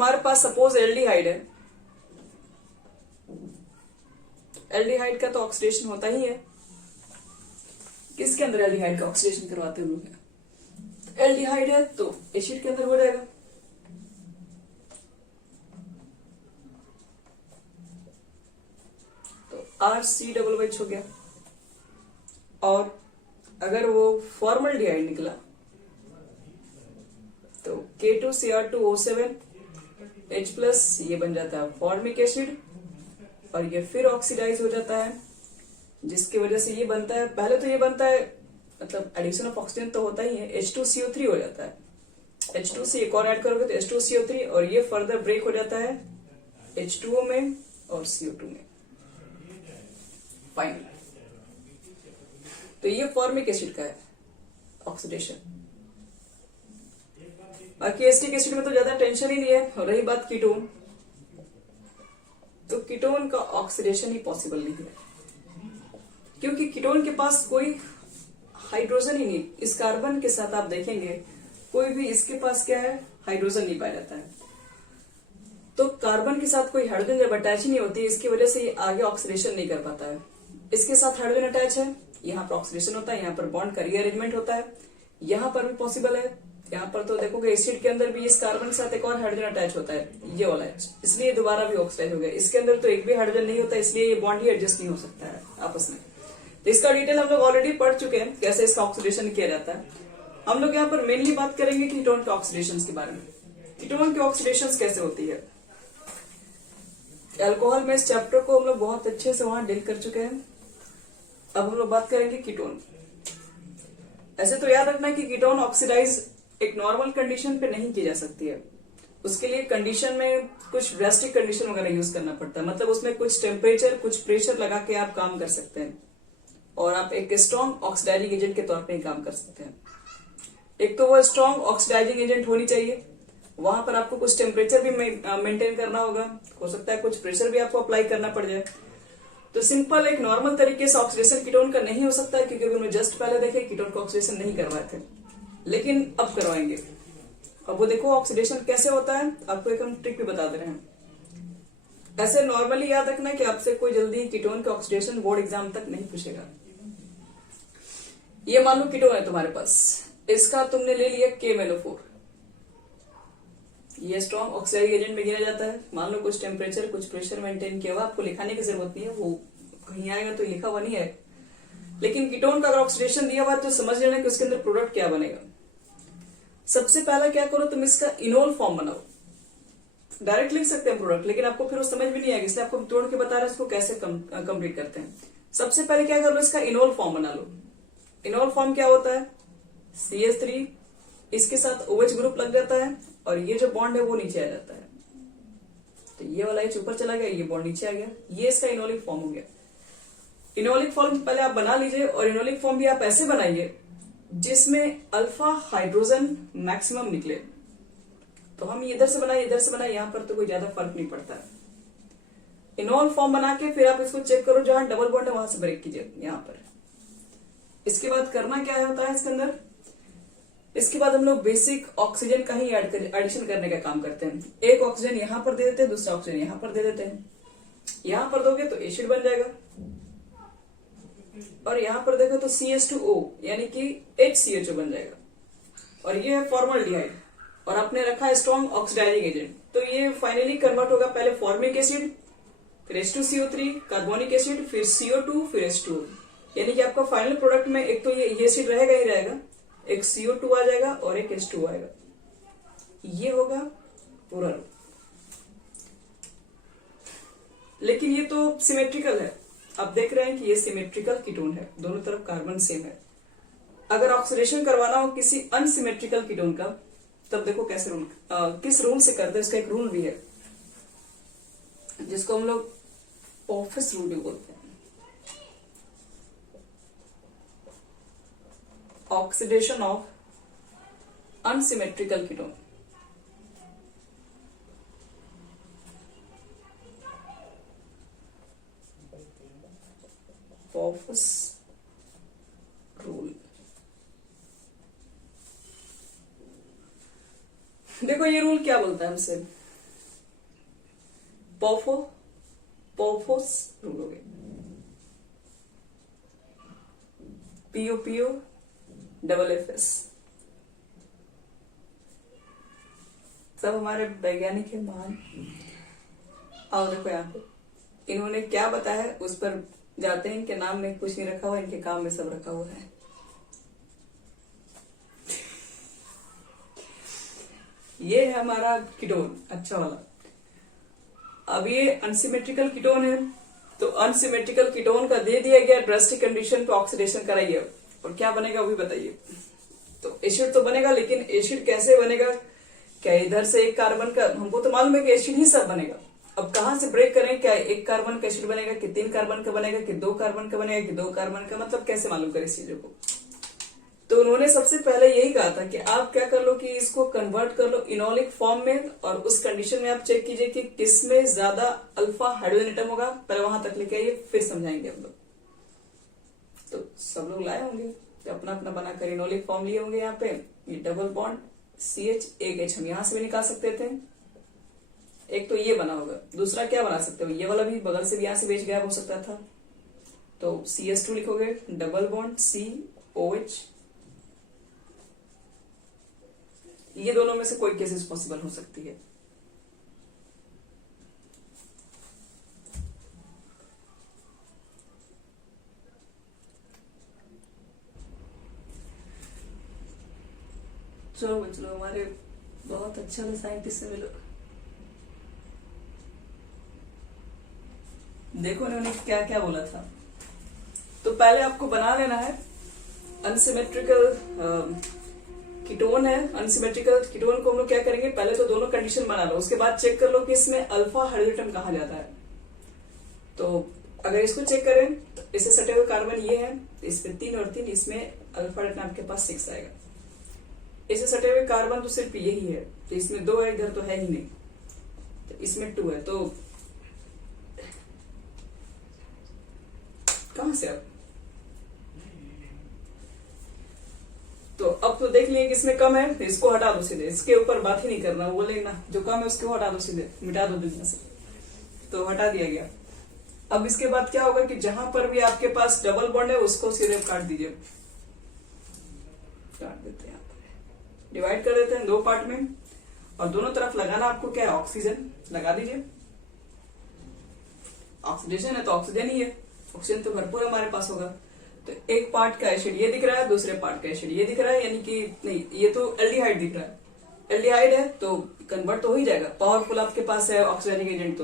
तुम्हारे पास suppose aldehyde है, aldehyde का तो ऑक्सीडेशन होता ही है। किसके अंदर एल्डिहाइड का ऑक्सीडेशन करवाते हैं हम लोग? एल्डिहाइड है तो एसिड के अंदर हो जाएगा। तो RC डबल हो गया। और अगर वो फॉर्मल्डिहाइड निकला तो K2Cr2O7H+, ये बन जाता है फॉर्मिक एसिड और ये फिर ऑक्सीडाइज हो जाता है, जिसकी वजह से ये बनता है, पहले तो ये बनता है मतलब एडिशन ऑफ ऑक्सीजन तो होता ही है, H2CO3 हो जाता है। H2C एक और ऐड करोगे तो H2CO3 और ये फर्दर ब्रेक हो जाता है H2O में और CO2 में फाइनल। तो ये फॉर्मिक एसिड का है ऑक्सीडेशन। बाकी एसिटिक एसिड में तो ज्यादा टेंशन ही नहीं है। और रही बात कीटोन, तो कीटोन का ऑक्सीडेशन ही पॉसिबल नहीं है, क्योंकि कीटोन के पास कोई हाइड्रोजन ही नहीं। इस कार्बन के साथ आप देखेंगे कोई भी इसके पास क्या है, हाइड्रोजन नहीं पाया जाता है। तो कार्बन के साथ कोई हाइड्रोजन जब अटैच ही नहीं होती, इसकी वजह से ये आगे ऑक्सीडेशन नहीं कर पाता है। इसके साथ हाइड्रोजन अटैच है, यहाँ पर ऑक्सीडेशन होता है, यहाँ पर बॉन्ड का रीअरेंजमेंट होता है, यहाँ पर भी पॉसिबल है। यहाँ पर तो देखोगे एसिड के अंदर भी इस कार्बन के साथ एक और हाइड्रोजन अटैच होता है, ये वाला है, इसलिए दोबारा भी ऑक्सीडाइज हो गया। इसके अंदर तो एक भी हाइड्रोजन नहीं होता, इसलिए ये बॉन्ड ही एडजस्ट नहीं हो सकता है आपस में। तो इसका डिटेल हम लोग ऑलरेडी पढ़ चुके हैं, कैसे इसका ऑक्सीडेशन किया जाता है। हम लोग यहाँ पर मेनली बात करेंगे कीटोन के ऑक्सीडेशन के बारे में। कीटोन के ऑक्सीडेशन कैसे होती है, अल्कोहल में इस चैप्टर को हम लोग बहुत अच्छे से वहां डील कर चुके हैं। अब हम लोग बात करेंगे कीटोन। ऐसे तो याद रखना कि कीटोन ऑक्सीडाइज एक नॉर्मल कंडीशन पे नहीं की जा सकती है, उसके लिए कंडीशन में कुछ ड्रास्टिक कंडीशन वगैरह यूज करना पड़ता है। मतलब उसमें कुछ टेम्परेचर, कुछ प्रेशर लगा के आप काम कर सकते हैं और आप एक स्ट्रॉन्ग ऑक्सीडाइजिंग एजेंट के तौर पे ही काम कर सकते हैं। एक तो वो स्ट्रॉन्ग ऑक्सीडाइजिंग एजेंट होनी चाहिए, वहां पर आपको कुछ टेम्परेचर भी मेंटेन करना होगा, हो सकता है कुछ प्रेशर भी आपको अप्लाई करना पड़ जाए। तो सिंपल एक नॉर्मल तरीके से ऑक्सीडेशन कीटोन का नहीं हो सकता है, क्योंकि हमने जस्ट पहले देखे कीटोन का ऑक्सीडेशन नहीं करवाए थे, लेकिन अब करवाएंगे। अब वो देखो ऑक्सीडेशन कैसे होता है, आपको एक हम ट्रिक भी बता दे रहे हैं। ऐसे नॉर्मली याद रखना कि आपसे कोई जल्दी कीटोन का ऑक्सीडेशन बोर्ड एग्जाम तक नहीं पूछेगा। ये मान लो कीटोन है तुम्हारे पास, इसका तुमने ले लिया KMnO4, ये स्ट्रॉन्ग ऑक्सीडाइजिंग एजेंट में गिना जाता है। मान लो कुछ टेम्परेचर, कुछ प्रेशर मेंटेन किया हुआ, आपको लिखाने की जरूरत नहीं है, वो कहीं आएगा तो लिखा हुआ नहीं है। लेकिन कीटोन का अगर ऑक्सीडेशन दिया हुआ है तो समझ लेना कि उसके अंदर प्रोडक्ट क्या बनेगा। सबसे पहला क्या करो, तुम इसका इनोल फॉर्म बनाओ। डायरेक्ट लिख सकते हैं प्रोडक्ट, लेकिन आपको फिर वो समझ भी नहीं आएगा, इसलिए आपको तोड़ के बता रहे हैं इसको कैसे कंप्लीट करते हैं। सबसे पहले क्या कर लो, इसका इनोल फॉर्म बना लो। इनोल फॉर्म क्या होता है, CH3, इसके साथ OH ग्रुप लग जाता है और ये जो बॉन्ड है वो नीचे आ जाता है। तो ये वाला H ऊपर चला गया, ये बॉन्ड नीचे आ गया, ये इसका इनोलिक फॉर्म हो गया। इनोलिक फॉर्म पहले आप बना लीजिए, और इनोलिक फॉर्म भी आप ऐसे बनाइए जिसमें अल्फा हाइड्रोजन मैक्सिमम निकले। तो हम इधर से बनाए, इधर से बनाए, यहां पर तो कोई ज्यादा फर्क नहीं पड़ता है। इनोल फॉर्म बना के फिर आप इसको चेक करो, जहां डबल बॉन्ड है वहां से ब्रेक कीजिए यहां पर। इसके बाद करना क्या होता है इसके अंदर, इसके बाद हम लोग बेसिक ऑक्सीजन का ही एडिशन करने का काम करते हैं। एक ऑक्सीजन यहां पर दे देते हैं, दूसरा ऑक्सीजन यहां पर दे देते हैं। यहां पर दोगे तो एसिड बन जाएगा, और यहां पर देखो तो CH2O यानी कि HCHO बन जाएगा, और ये है फॉर्मल्डिहाइड, और आपने रखा है स्ट्रॉन्ग ऑक्सीडाइजिंग एजेंट। तो ये फाइनली कन्वर्ट होगा, पहले फॉर्मिक एसिड, फिर H2CO3, कार्बोनिक एसिड, फिर CO2, फिर H2O। यानी कि आपका फाइनल प्रोडक्ट में एक तो ये एसिड रहेगा ही रहेगा, एक CO2 आ जाएगा और एक H2O आएगा। ये होगा पूरा रूप। लेकिन ये तो सिमेट्रिकल है, आप देख रहे हैं कि ये सिमेट्रिकल कीटोन है, दोनों तरफ कार्बन सेम है। अगर ऑक्सीडेशन करवाना हो किसी अनसिमेट्रिकल कीटोन का, तब देखो कैसे रूल, किस रूल से करते हैं। इसका एक रूल भी है जिसको हम लोग ऑफिस रूल भी बोलते हैं। Oxidation of unsymmetrical ketone. Office rule. देखो ये रूल क्या बोलता है हमसे, पोफोस रूल हो गए, POPO सब हमारे वैज्ञानिक है महान। आओ देखो यहाँ पे इन्होंने क्या बताया है, उस पर जाते हैं। इनके नाम में कुछ नहीं रखा हुआ, इनके काम में सब रखा हुआ है। ये है हमारा कीटोन, अच्छा वाला। अब ये अनसिमेट्रिकल कीटोन है, तो अनसिमेट्रिकल कीटोन का दे दिया गया ड्रास्टिक कंडीशन पे ऑक्सीडेशन कराइए और क्या बनेगा वो भी बताइए। तो एसिड तो बनेगा, लेकिन एसिड कैसे बनेगा? क्या इधर से एक कार्बन का, हमको तो मालूम है कि एसिड ही सब बनेगा। अब कहां से ब्रेक करें? क्या एक कार्बन का एसिड बनेगा कि 3 कार्बन का बनेगा कि 2 कार्बन का बनेगा कि 2 कार्बन का, मतलब कैसे मालूम करें इस चीजों को? तो उन्होंने सबसे पहले यही कहा था कि आप क्या कर लो कि इसको कन्वर्ट कर लो इनोलिक फॉर्म में, और उस कंडीशन में आप चेक कीजिए कि किसमें ज्यादा अल्फा हाइड्रोजन एटम होगा। पहले वहां तक लेके आइए, फिर समझाएंगे हम लोग। तो सब लोग लाए होंगे, तो अपना अपना बनाकर इनोलिक फॉर्म लिए होंगे। यहाँ पे ये डबल बॉन्ड CH एक H हम यहां से भी निकाल सकते थे। एक तो ये बना होगा, दूसरा क्या बना सकते हो? ये वाला भी बगल से भी यहां से H गैप हो सकता था, तो CS2 लिखोगे, डबल बॉन्ड COH। ये दोनों में से कोई केसेस पॉसिबल हो सकती है। चलो चलो, हमारे बहुत अच्छा साइंटिस्ट से मिलो। देखो उन्होंने क्या क्या बोला था। तो पहले आपको बना लेना है अनसिमेट्रिकल कीटोन है। अनसिमेट्रिकल कीटोन को हम लोग क्या करेंगे, पहले तो दोनों कंडीशन बना लो, उसके बाद चेक कर लो कि इसमें अल्फा हाइड्रोजन कहा जाता है। तो अगर इसको चेक करें तो इससे सटे हुए कार्बन ये है, इसमें 3 और 3, इसमें अल्फा हाइड्रोजन आपके पास 6 आएगा। इससे सटे हुए कार्बन तो सिर्फ यही है, तो इसमें 2 है, इधर तो है ही नहीं, तो इसमें 2 है। तो कहां से अब? तो अब तो देख लिए कि इसमें कम है, तो इसको हटा दो सीधे, इसके ऊपर बात ही नहीं करना। वो लेना जो कम है उसको हटा दो सीधे, मिटा दो दुनिया से। तो हटा दिया गया। अब इसके बाद क्या होगा कि जहां पर भी आपके पास डबल बॉन्ड है उसको सीधे काट दीजिए, काट देते हैं, डिवाइड कर देते हैं 2 पार्ट में, और दोनों तरफ लगाना आपको क्या है, ऑक्सीजन लगा दीजिए। ऑक्सीडेशन है तो ऑक्सीजन ही है, ऑक्सीजन तो भरपूर हमारे पास होगा। तो एक पार्ट का एसिड ये दिख रहा है, दूसरे पार्ट का एसिड ये दिख रहा है, यानी कि नहीं, ये तो एल्डिहाइड दिख रहा है। एल्डिहाइड है तो कन्वर्ट तो हो ही जाएगा, पावरफुल आपके पास है ऑक्सीजनिक एजेंट।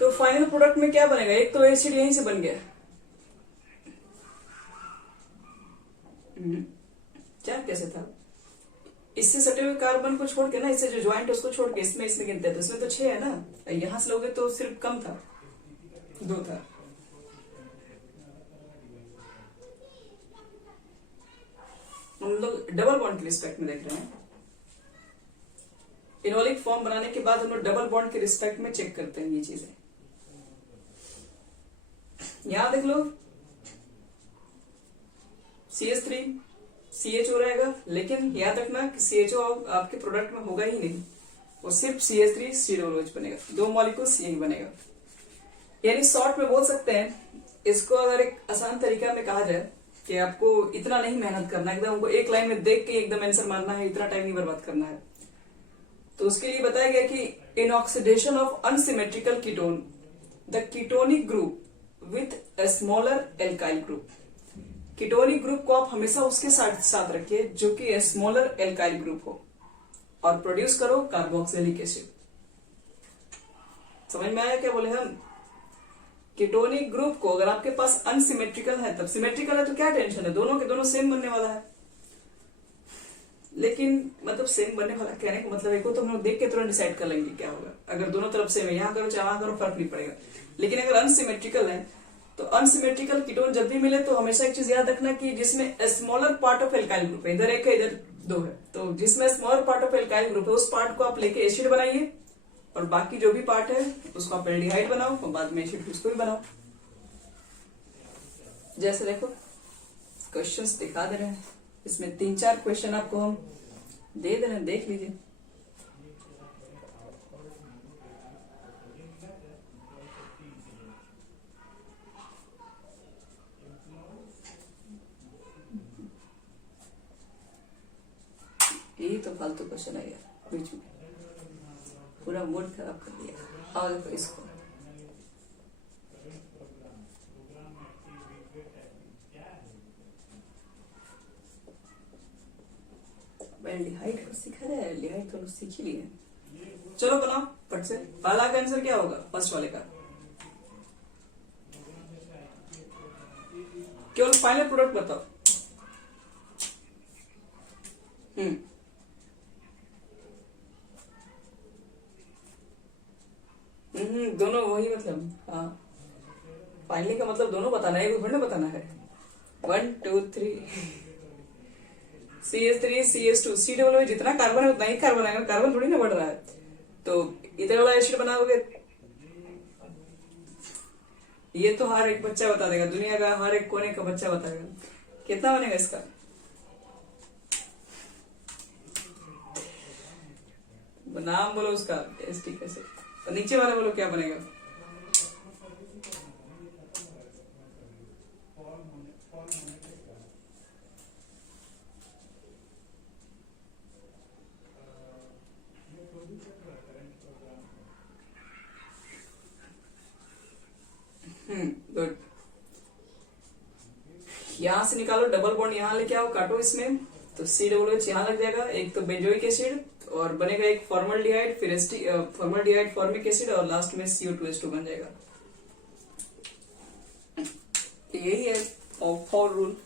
तो फाइनल प्रोडक्ट में क्या बनेगा? एक तो एसिड यहीं से बन गया, क्या कैसे था? इससे सटे हुए कार्बन को छोड़ के ना, इससे जो ज्वाइंट है उसको छोड़ के इसमें गिनते हैं, तो इसमें तो 6 है ना, यहां से लोगे तो सिर्फ कम था, 2 था। हम लोग डबल बॉन्ड के रिस्पेक्ट में देख रहे हैं। इनोलिक फॉर्म बनाने के बाद हम लोग डबल बॉन्ड के रिस्पेक्ट में चेक करते हैं ये चीजें। यहां देख लो, CH3 CHO रहेगा, लेकिन याद रखना कि CHO आपके प्रोडक्ट में होगा ही नहीं, वो सिर्फ CH3 COOH बनेगा, 2 मॉलिक्यूल्स यही बनेगा। यानी शॉर्ट में बोल सकते हैं इसको, अगर एक आसान तरीका में कहा जाए कि आपको इतना नहीं मेहनत करना, एकदम हमको एक लाइन में देख के एकदम आंसर मारना है, इतना टाइम नहीं बर्बाद करना है। तो उसके लिए बताया गया कि in oxidation of unsymmetrical ketone the ketonic group with a smaller alkyl group. Ketonic group को आप हमेशा उसके साथ रखिए जो कि स्मॉलर एल्काइल ग्रुप हो, और प्रोड्यूस करो कार्बोक्सिलिक एसिड। समझ में आया क्या बोले हम? कीटोनिक ग्रुप को अगर आपके पास अनसिमेट्रिकल है, तब सिमेट्रिकल है तो क्या टेंशन है, दोनों के दोनों सेम बनने वाला है। लेकिन मतलब सेम बनने वाला कहने का मतलब है को तो हम लोग देख के तुरंत डिसाइड कर लेंगे क्या होगा। अगर दोनों तरफ सेम है, यहाँ करो चाहे वहां करो, फर्क नहीं पड़ेगा। लेकिन अगर अनसिमेट्रिकल है, तो अनसिमेट्रिकल कीटोन जब भी मिले तो हमेशा एक चीज याद रखना कि जिसमें smaller part of alkyl group है, इधर 1 है इधर 2 है, तो जिसमें smaller part of alkyl group है उस पार्ट को आप लेके एसिड बनाइए, और बाकी जो भी पार्ट है उसको आप एल्डिहाइड बनाओ, और बाद में एसिड उसको भी बनाओ। जैसे देखो क्वेश्चंस दिखा दे रहे हैं, इसमें 3-4 क्वेश्चन आपको हम दे रहे हैं, देख लीजिए। फालतू क्वेश्चन है यार, बीच में पूरा मूड खराब कर दिया। और देखो इसको, एल्डिहाइड को सीखा है, एल्डिहाइड तो सीख ही लिए। चलो बनाओ फट से। पहला का आंसर क्या होगा फर्स्ट वाले का? केवल फाइनल प्रोडक्ट बताओ। दोनों वही मतलब, हाँ फाइनली का मतलब दोनों बताना है, एक थोड़ी ना बताना है। 1 2 3 CH3 CH2 COO, जितना कार्बन है उतना ही कार्बन आएगा, कार्बन थोड़ी ना बढ़ रहा है। तो इतना बड़ा एसिड बनाओगे, ये तो हर एक बच्चा बता देगा, दुनिया का हर एक कोने का बच्चा बताएगा। कितना बनेगा इसका? नाम बोलो उसका, टेस्टी कैसे। और नीचे वाला बोलो क्या बनेगा? गुड। यहां से निकालो, डबल बॉन्ड यहां लेके आओ, काटो इसमें, तो COOH यहां लग जाएगा। एक तो बेंजोइक एसिड और बनेगा एक फॉर्मल्डिहाइड, फिर फॉर्मल्डिहाइड फॉर्मिक एसिड और लास्ट में CO2H2 बन जाएगा। यही है फॉर रूल।